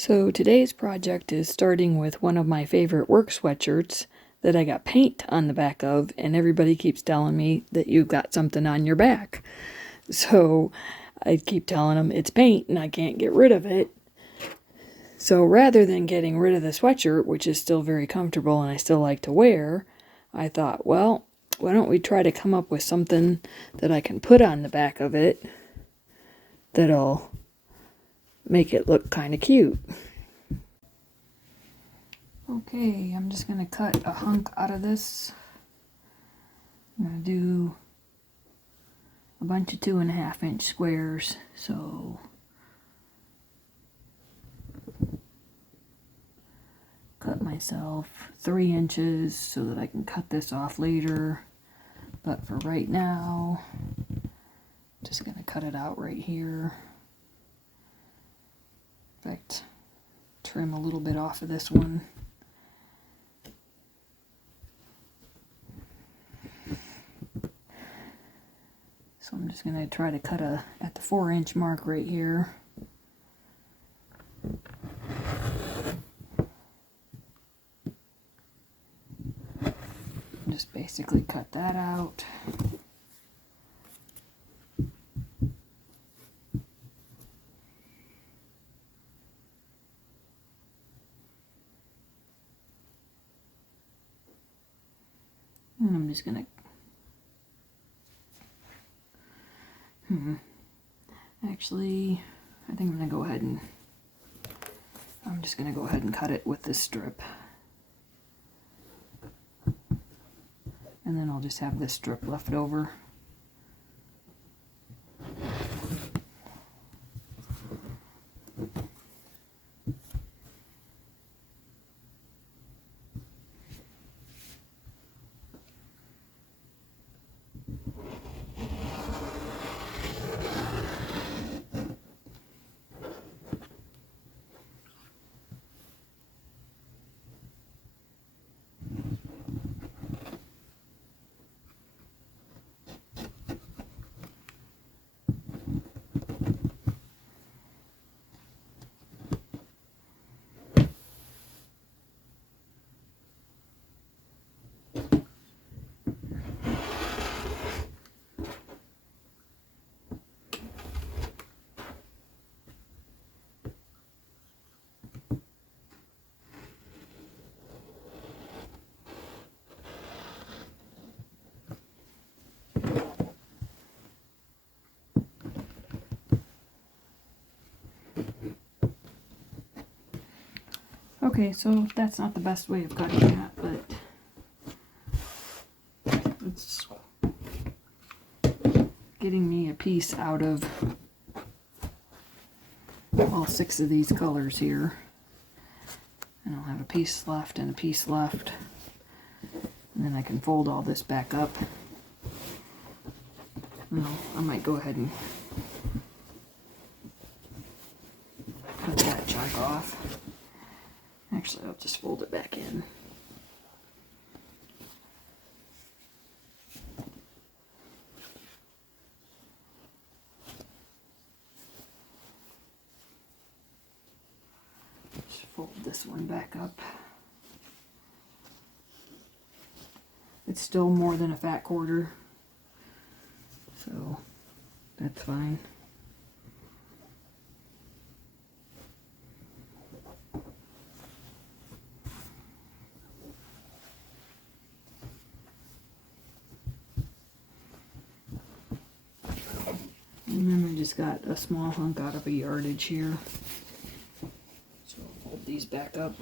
So today's project is starting with one of my favorite work sweatshirts that I got paint on the back of, and everybody keeps telling me that you've got something on your back. So I keep telling them it's paint and I can't get rid of it. So rather than getting rid of the sweatshirt, which is still very comfortable and I still like to wear, I thought, well, why don't we try to come up with something that I can put on the back of it that'll make it look kind of cute. Okay, I'm just going to cut a hunk out of this. I'm going to do a bunch of 2.5-inch squares, so cut myself 3 inches so that I can cut this off later. But for right now, just going to cut it out right here. In fact, trim a little bit off of this one. So I'm just going to try to cut at the 4-inch mark right here. Just basically cut that out. And I'm just going to actually, I think I'm going to go ahead and cut it with this strip. And then I'll just have this strip left over. Okay, so that's not the best way of cutting that, but it's getting me a piece out of all 6 of these colors here. And I'll have a piece left and a piece left. And then I can fold all this back up. Well, I might go ahead and cut that chunk off. Actually, I'll just fold it back in. Just fold this one back up. It's still more than a fat quarter, so that's fine. And then I just got a small hunk out of a yardage here. So I'll fold these back up.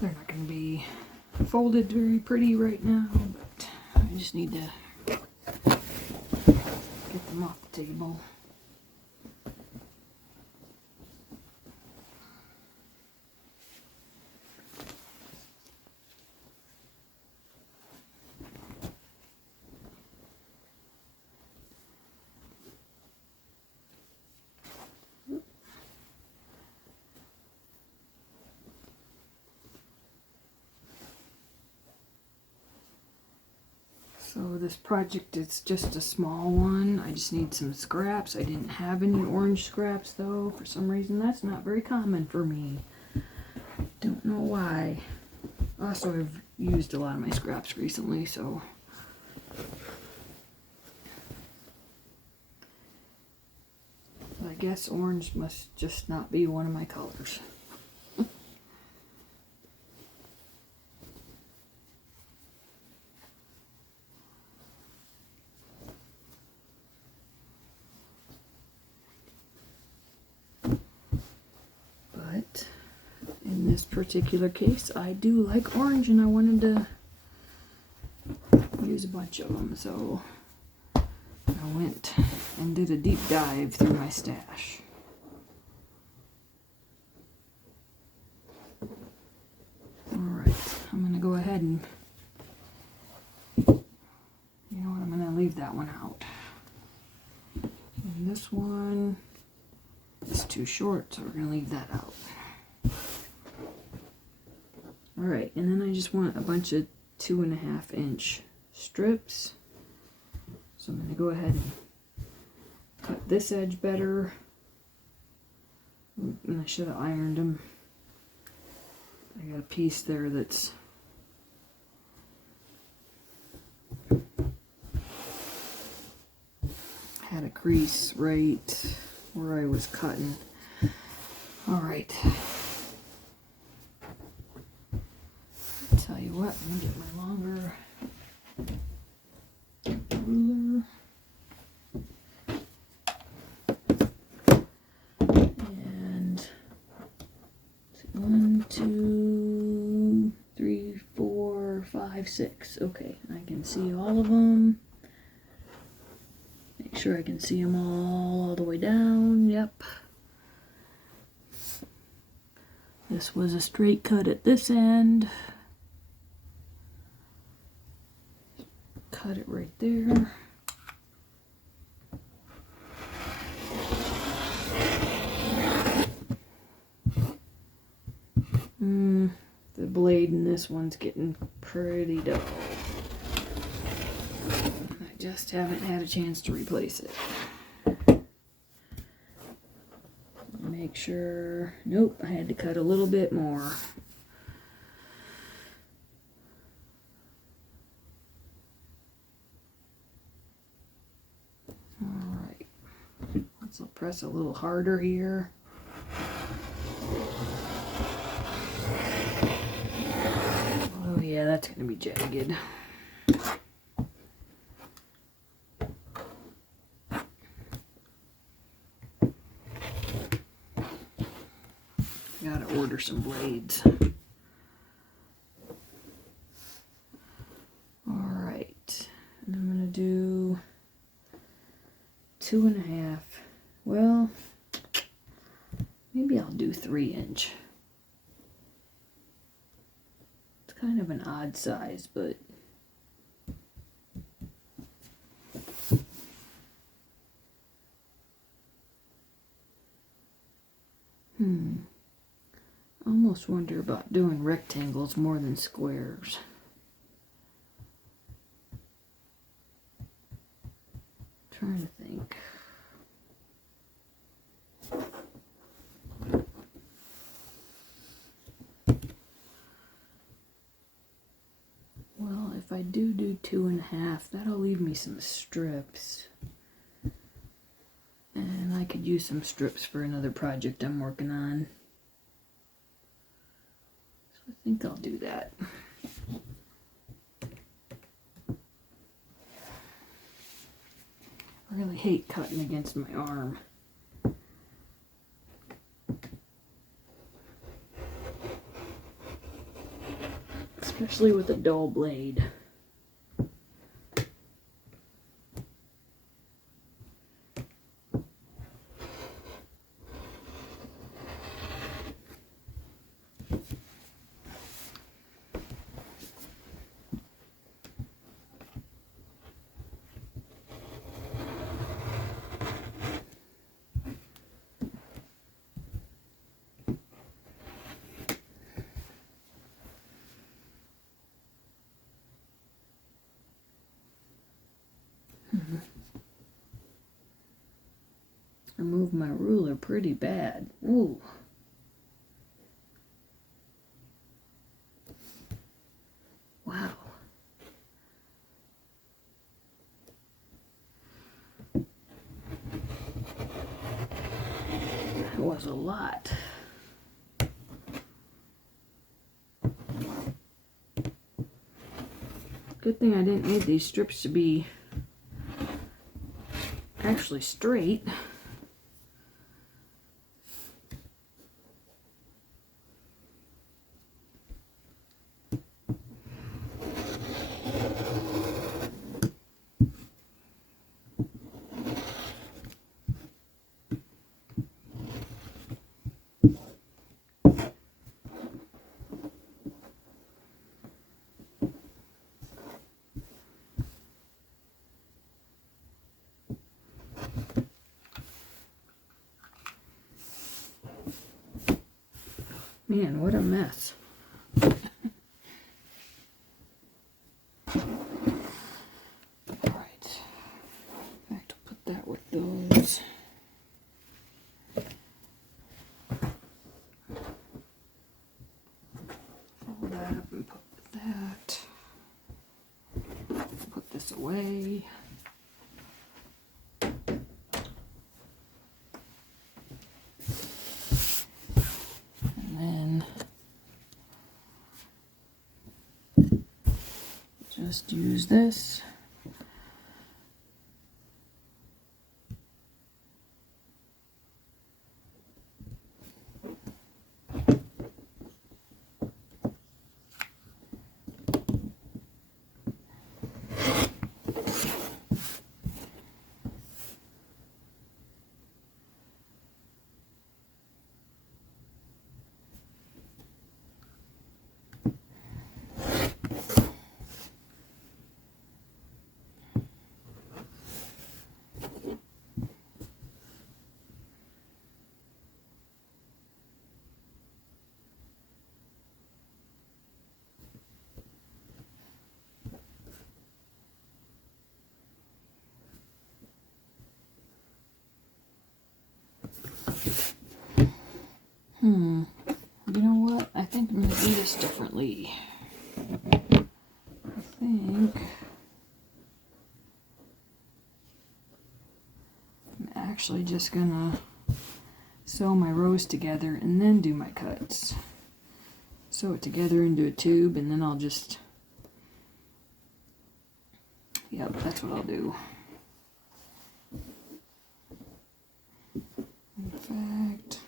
They're not going to be folded very pretty right now, but I just need to get them off the table. So this project is just a small one. I just need some scraps. I didn't have any orange scraps though. For some reason that's not very common for me. Don't know why. Also, I've used a lot of my scraps recently, so I guess orange must just not be one of my colors. But in this particular case, I do like orange and I wanted to use a bunch of them, so I went and did a deep dive through my stash. Alright, I'm going to go ahead and, you know what, I'm going to leave that one out. And this one is too short, so we're going to leave that out. Alright, and then I just want a bunch of 2.5 inch strips. So I'm going to go ahead and cut this edge better. And I should have ironed them. I got a piece there that's had a crease right where I was cutting. Alright. Tell you what, I'm going to get my longer ruler. And 1, 2, 3, 4, 5, 6. Okay, I can see all of them. Make sure I can see them all the way down. Yep. This was a straight cut at this end. Cut it right there. The blade in this one's getting pretty dull. I just haven't had a chance to replace it. Make sure, nope, I had to cut a little bit more. Alright, let's press a little harder here. Oh yeah, that's going to be jagged. Gotta order some blades. Alright, and I'm gonna do 2.5. Well, maybe I'll do 3 inch. It's kind of an odd size, but I almost wonder about doing rectangles more than squares. Trying to think. Well, if I do 2.5, that'll leave me some strips. And I could use some strips for another project I'm working on. I think I'll do that. I really hate cutting against my arm. Especially with a dull blade. I moved my ruler pretty bad. Ooh. Wow. That was a lot. Good thing I didn't need these strips to be actually straight. Man, what a mess. Alright. I have to put that with those. Fold that up and put that. Put this away. Just use this. You know what? I think I'm going to do this differently. I think I'm actually just going to sew my rows together and then do my cuts. Sew it together into a tube and then I'll just... Yep, that's what I'll do. In fact...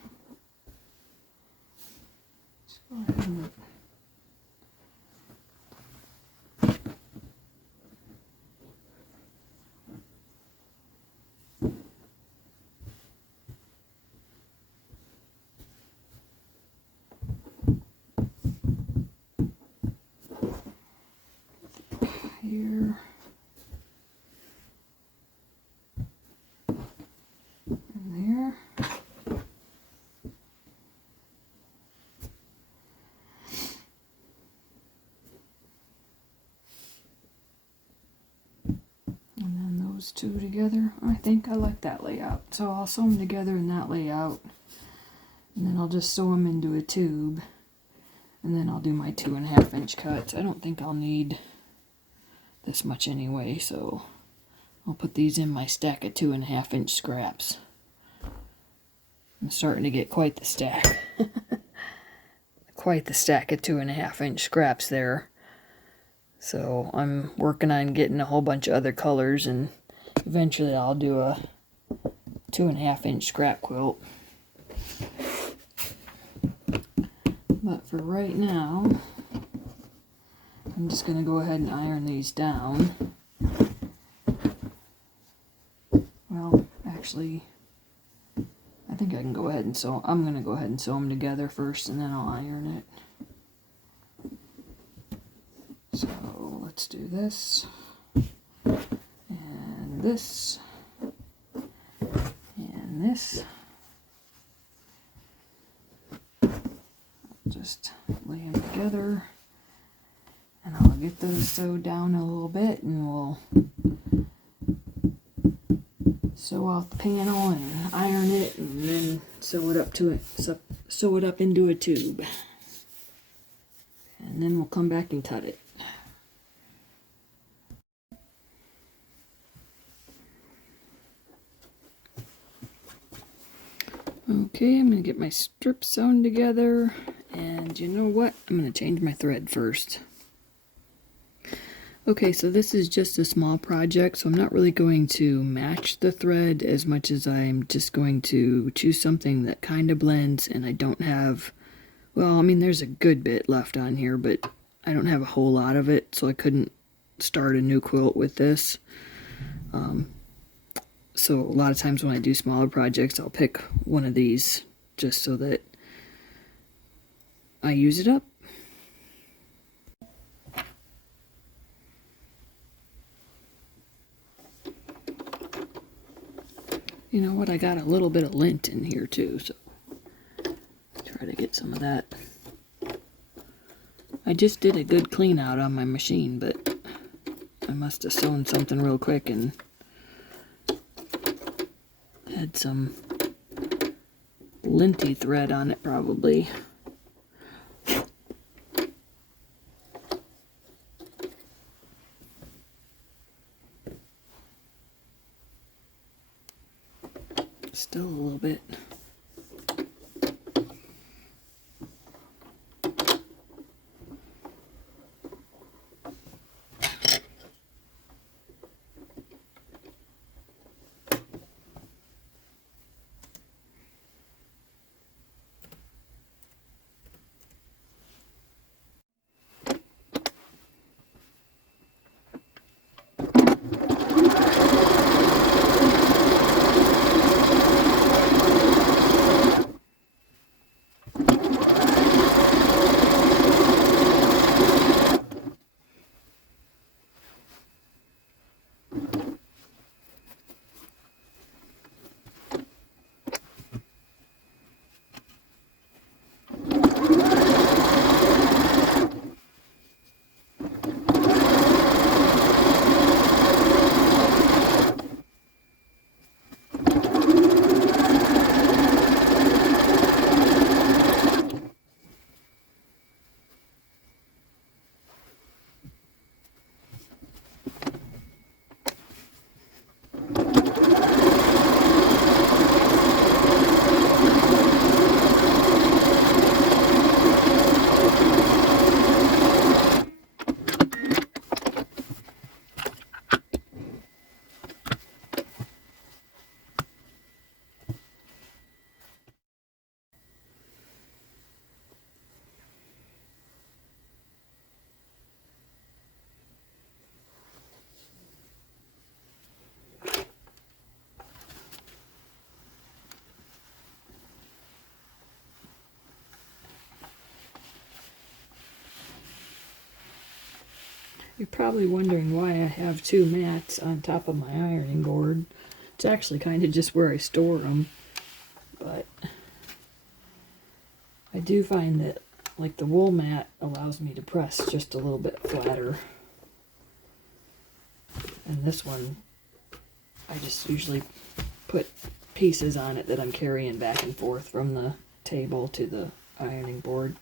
Go ahead and here and there. Those two together. I think I like that layout. So I'll sew them together in that layout. And then I'll just sew them into a tube. And then I'll do my 2.5 inch cuts. I don't think I'll need this much anyway, so I'll put these in my stack of 2.5 inch scraps. I'm starting to get quite the stack. Quite the stack of 2.5 inch scraps there. So I'm working on getting a whole bunch of other colors, and eventually I'll do a 2.5 inch scrap quilt. But for right now, I'm just going to go ahead and iron these down. Well, actually, I think I can go ahead and sew. I'm going to go ahead and sew them together first, and then I'll iron it. So let's do this, and this, and this. Just lay them together, and I'll get those sewed down a little bit, and we'll sew out the panel and iron it, and then sew it up to it. Sew it up into a tube, and then we'll come back and cut it. Okay, I'm gonna get my strips sewn together, and you know what? I'm gonna change my thread first. Okay, so this is just a small project, so I'm not really going to match the thread as much as I'm just going to choose something that kind of blends, and I don't have, well, I mean, there's a good bit left on here, but I don't have a whole lot of it, so I couldn't start a new quilt with this. So a lot of times when I do smaller projects, I'll pick one of these just so that I use it up. You know what, I got a little bit of lint in here too, so try to get some of that. I just did a good clean out on my machine, but I must have sewn something real quick and had some linty thread on it probably. Still a little bit. You're probably wondering why I have two mats on top of my ironing board. It's actually kind of just where I store them, but I do find that like the wool mat allows me to press just a little bit flatter, and this one I just usually put pieces on it that I'm carrying back and forth from the table to the ironing board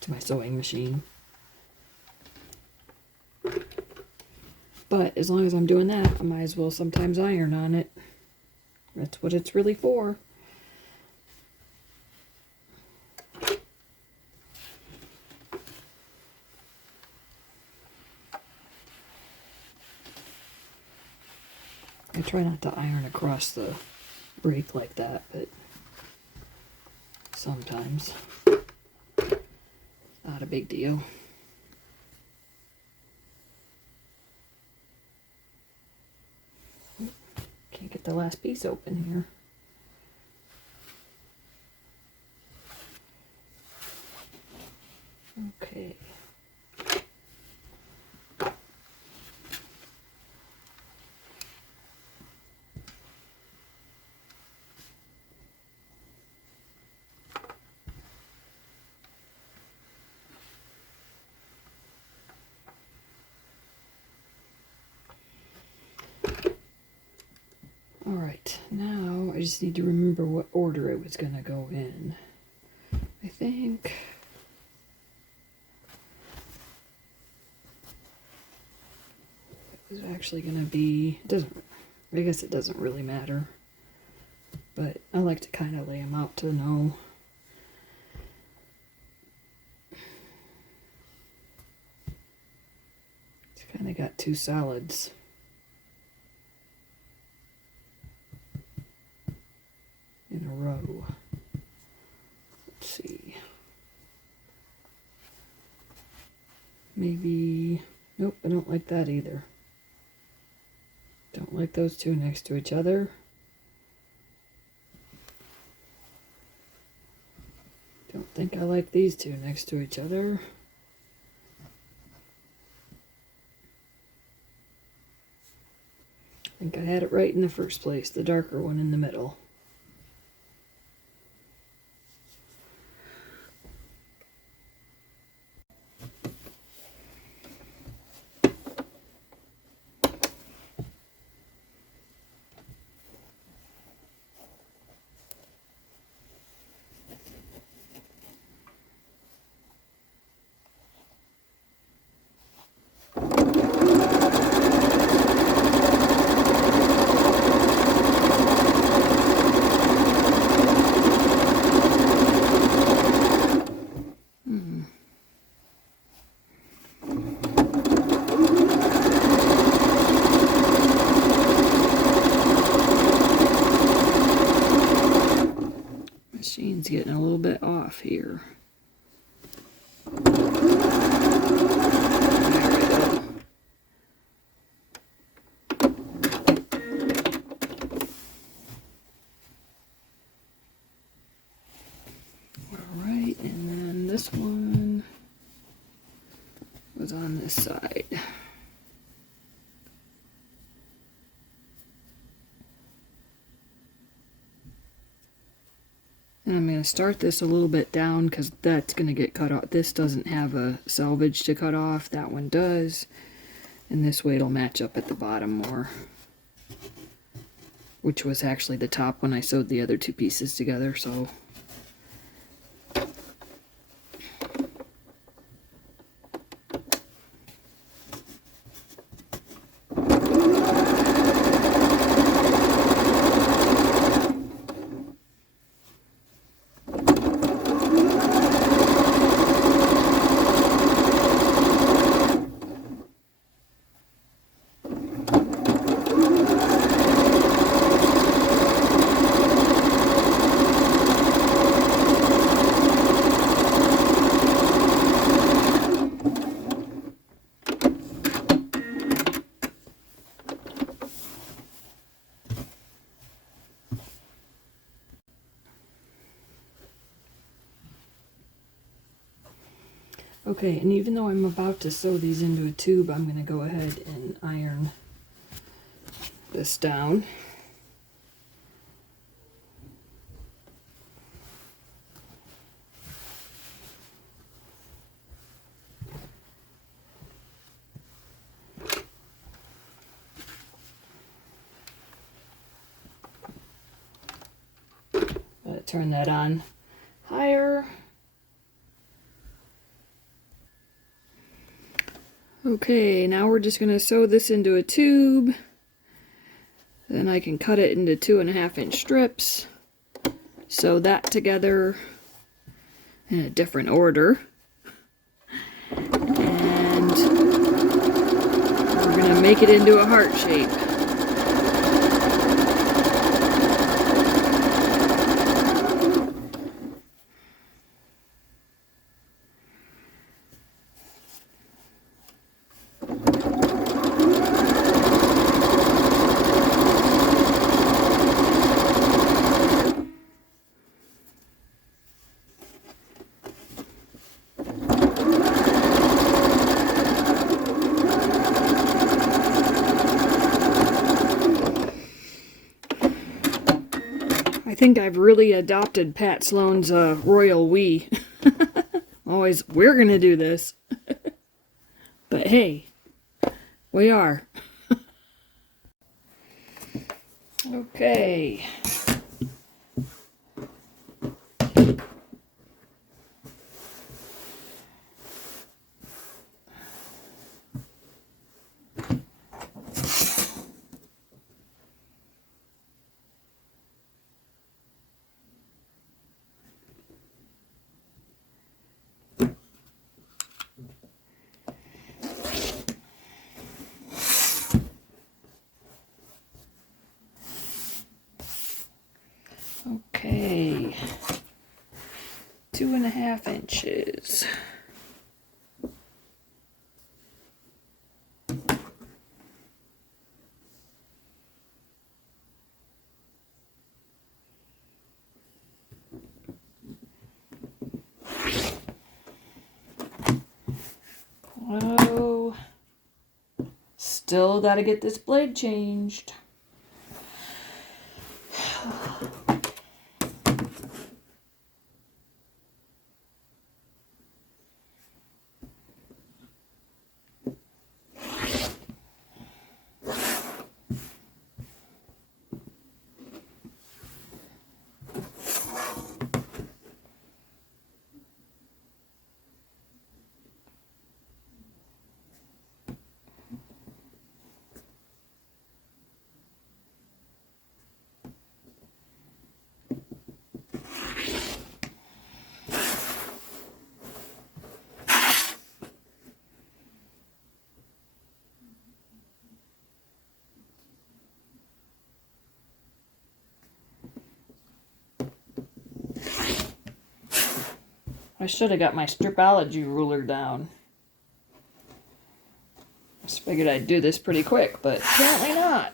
to my sewing machine. But as long as I'm doing that, I might as well sometimes iron on it. That's what it's really for. I try not to iron across the rake like that, but sometimes. Not a big deal. Can't get the last piece open here. Okay. Alright, now I just need to remember what order it was going to go in. I think it was actually going to be, I guess it doesn't really matter, but I like to kind of lay them out to know. It's kind of got two solids. In a row. Let's see. Maybe, nope, I don't like that either. Don't like those two next to each other. Don't think I like these two next to each other. I think I had it right in the first place, the darker one in the middle. Machine's getting a little bit off here. There we go. Alright, and then this one was on this side. And I'm going to start this a little bit down because that's going to get cut off. This doesn't have a selvage to cut off. That one does. And this way it'll match up at the bottom more. Which was actually the top when I sewed the other two pieces together, so... Okay, and even though I'm about to sew these into a tube, I'm going to go ahead and iron this down. Turn that on higher. Okay, now we're just going to sew this into a tube. Then I can cut it into 2.5-inch strips. Sew that together in a different order. And we're going to make it into a heart shape. I think I've really adopted Pat Sloan's royal we. Always, we're gonna do this. But hey, we are. Okay. Okay. 2.5 inches. Oh, still got to get this blade changed. I should have got my stripology ruler down. Just figured I'd do this pretty quick, but apparently not.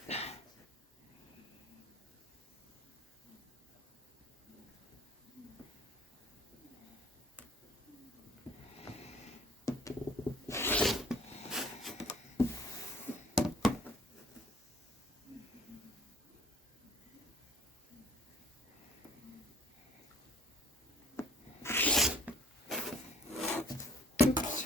Oops.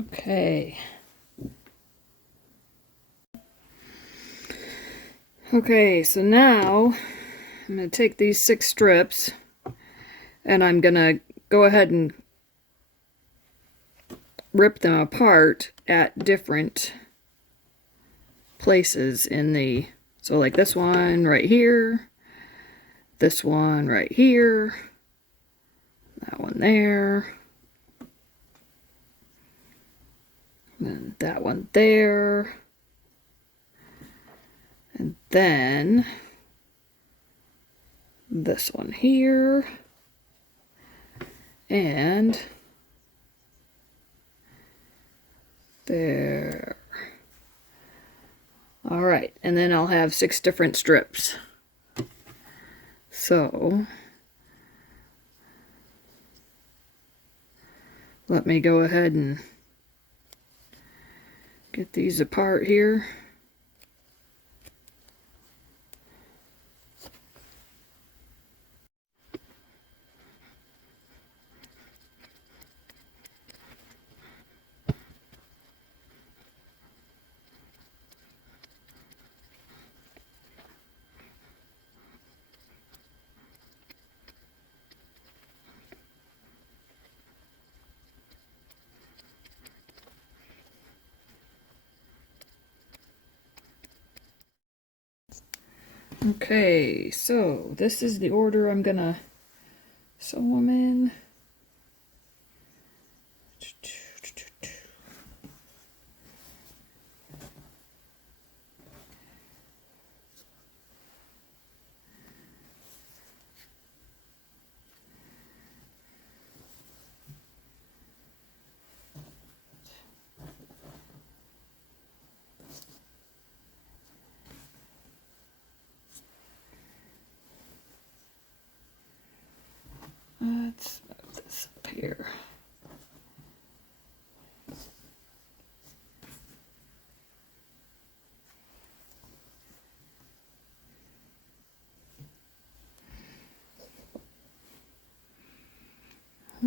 Okay. Okay, so now I'm going to take these 6 strips and I'm going to go ahead and rip them apart at different places in the, so like this one right here, this one right here, that one there, and that one there, and then this one here, and there. All right, and then I'll have 6 different strips. So let me go ahead and get these apart here. Okay, so this is the order I'm gonna sew them in.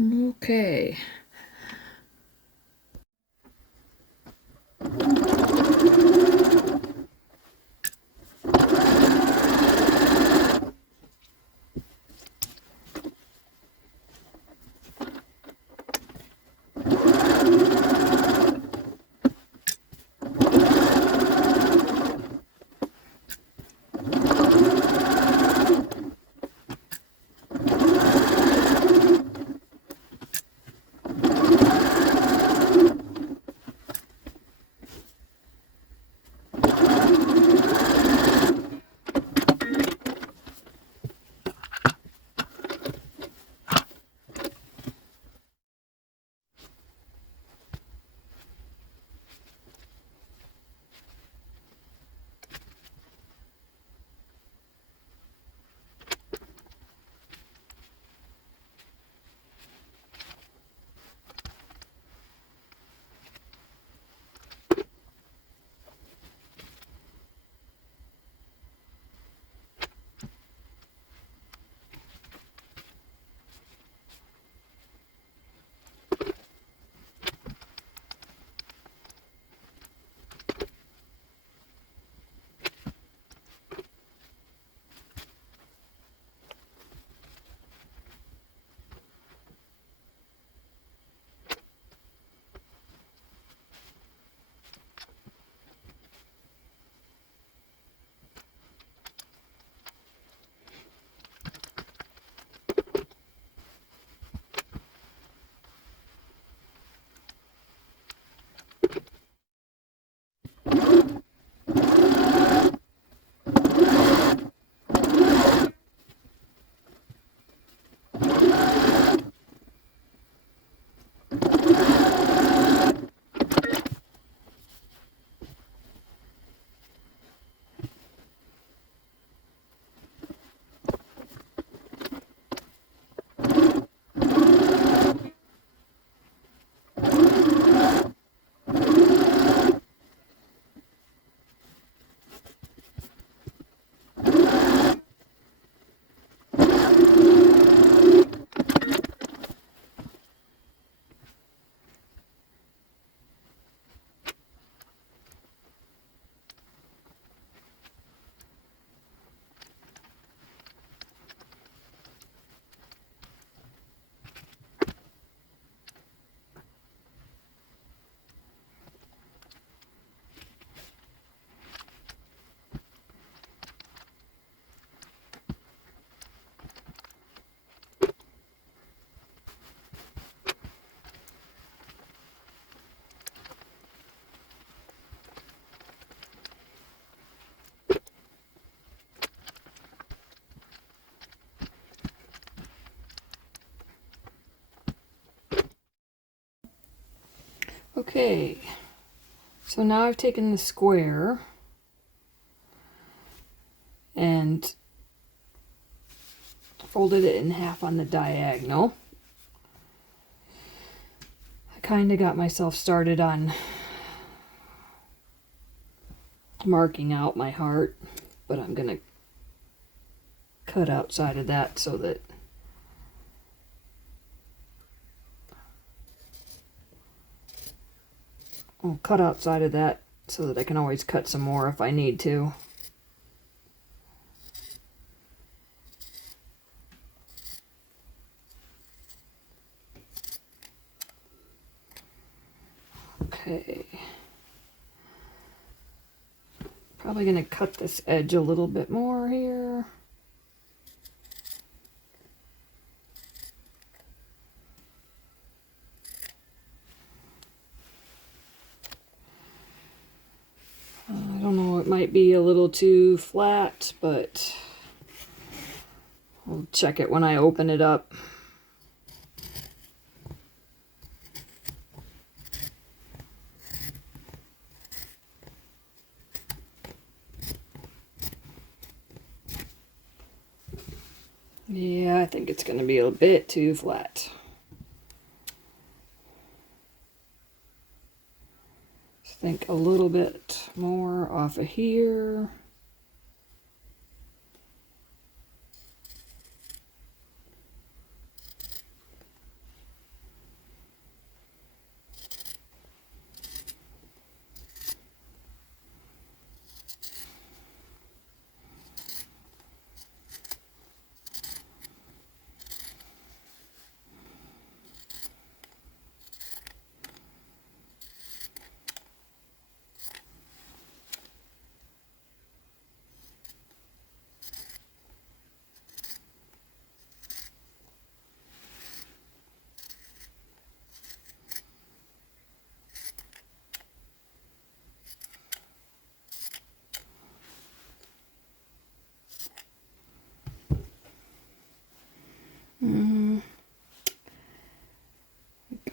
Okay. Okay, so now I've taken the square and folded it in half on the diagonal. I kind of got myself started on marking out my heart, but I'm going to cut outside of that so that I'll cut outside of that so that I can always cut some more if I need to. Okay. Probably going to cut this edge a little bit more here. I don't know, it might be a little too flat, but I'll check it when I open it up. Yeah, I think it's going to be a bit too flat. Think a little bit more off of here.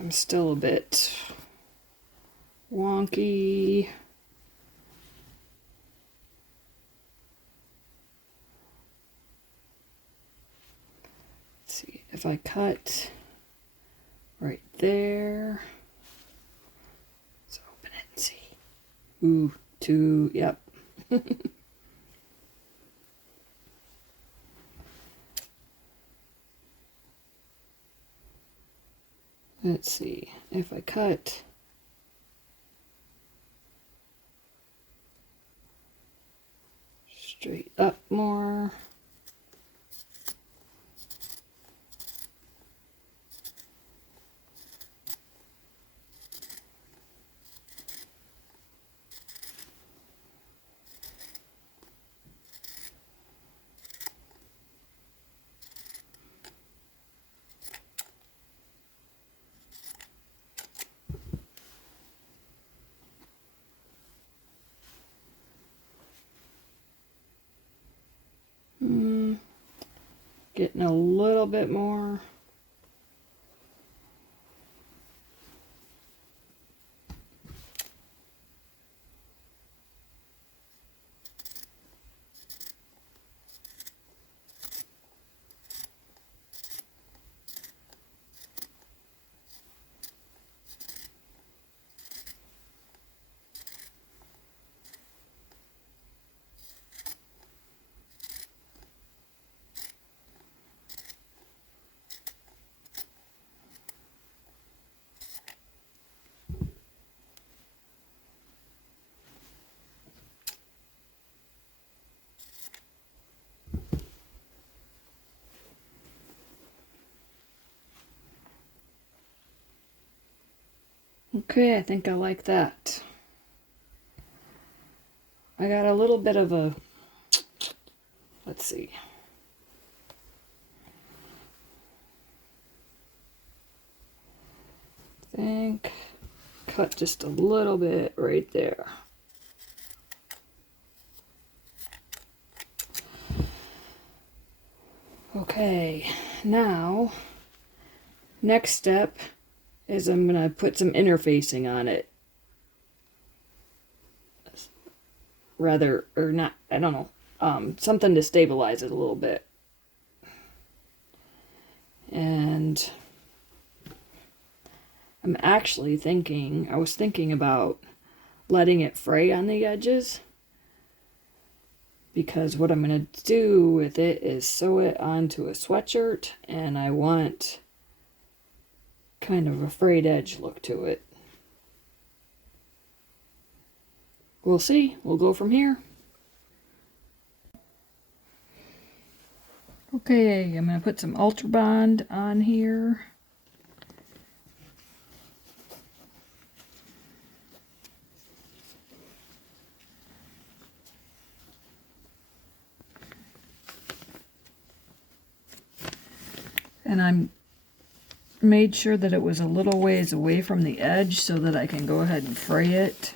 I'm still a bit wonky. Let's see if I cut right there. Let's open it and see. Ooh, two, yep. Let's see if I cut straight up more. Getting a little bit more. Okay, I think I like that. I got a little bit of a, let's see. I think cut just a little bit right there. Okay, now next step is I'm gonna put some interfacing on it. Rather, or not, I don't know, something to stabilize it a little bit. And I'm actually thinking, I was thinking about letting it fray on the edges, because what I'm going to do with it is sew it onto a sweatshirt, and I want kind of a frayed edge look to it. We'll see. We'll go from here. Okay, I'm going to put some Ultra Bond on here. And I'm made sure that it was a little ways away from the edge so that I can go ahead and fray it.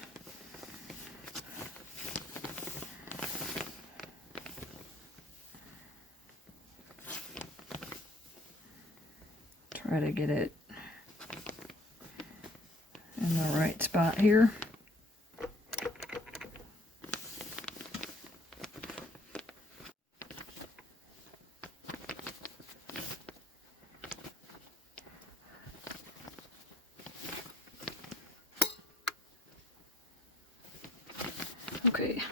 Try to get it in the right spot here. Okay.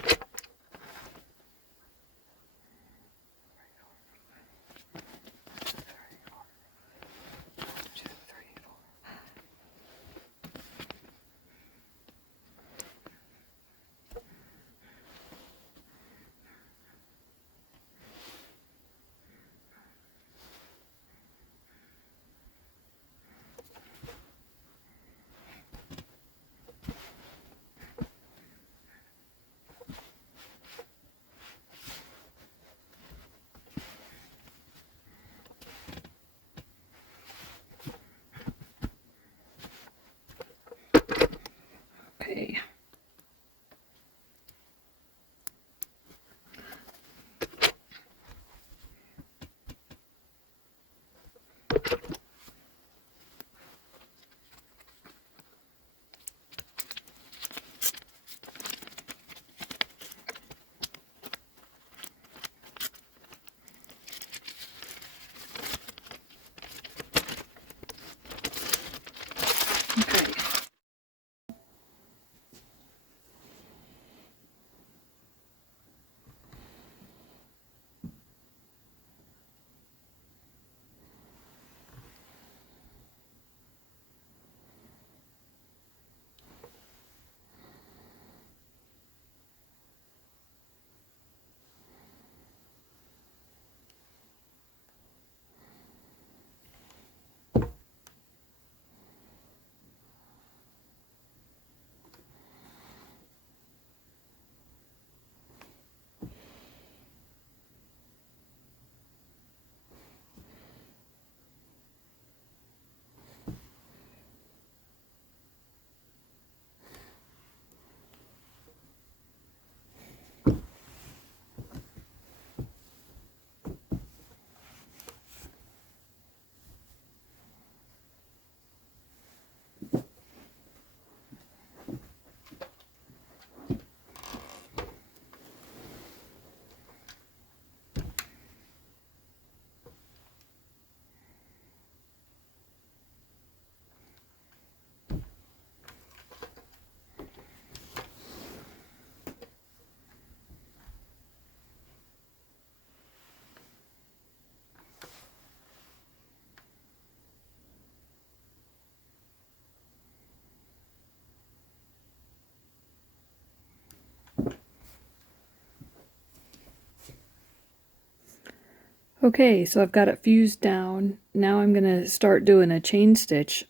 Okay, so I've got it fused down. Now I'm going to start doing a chain stitch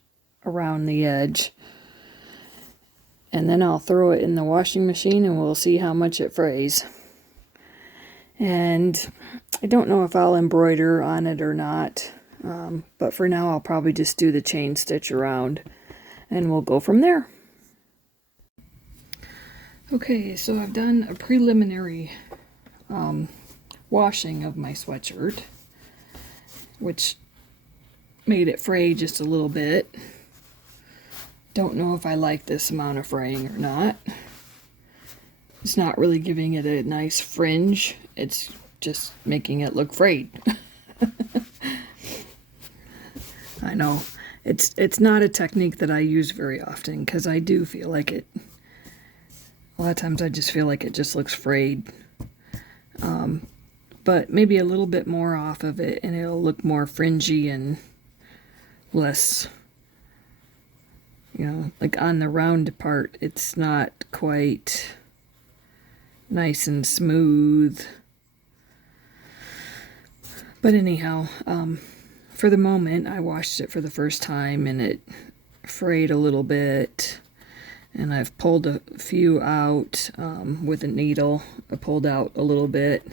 around the edge. And then I'll throw it in the washing machine and we'll see how much it frays. And I don't know if I'll embroider on it or not. But for now I'll probably just do the chain stitch around and we'll go from there. Okay, so I've done a preliminary washing of my sweatshirt, which made it fray just a little bit. Don't know if I like this amount of fraying or not. It's not really giving it a nice fringe. It's just making it look frayed. I know. It's not a technique that I use very often because I do feel like it. A lot of times I just feel like it just looks frayed. But maybe a little bit more off of it and it'll look more fringy and less, like on the round part, it's not quite nice and smooth. But anyhow, for the moment, I washed it for the first time and it frayed a little bit. And I've pulled a few out with a needle. I pulled out a little bit,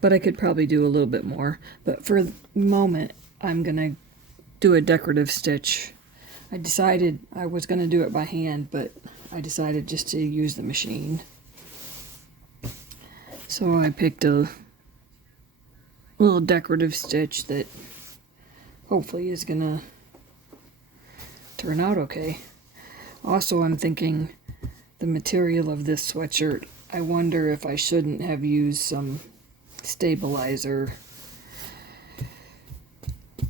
but I could probably do a little bit more. But for the moment, I'm going to do a decorative stitch. I decided I was going to do it by hand, but I decided just to use the machine. So I picked a little decorative stitch that hopefully is going to turn out okay. Also, I'm thinking the material of this sweatshirt, I wonder if I shouldn't have used some stabilizer,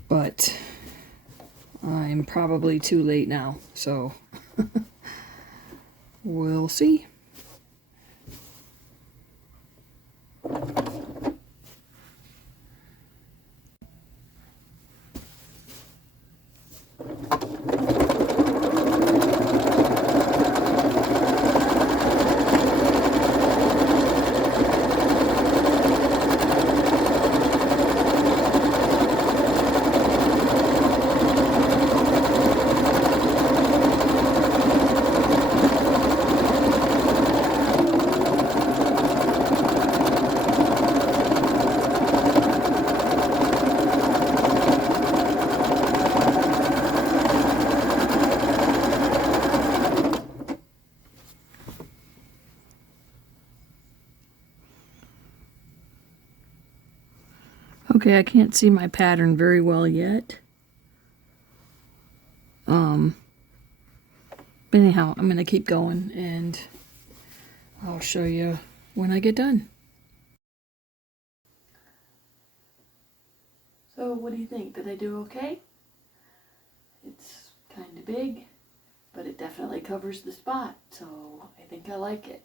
but I'm probably too late now, so we'll see. Okay, I can't see my pattern very well yet. But anyhow, I'm going to keep going and I'll show you when I get done. So what do you think? Did I do okay? It's kind of big, but it definitely covers the spot, so I think I like it.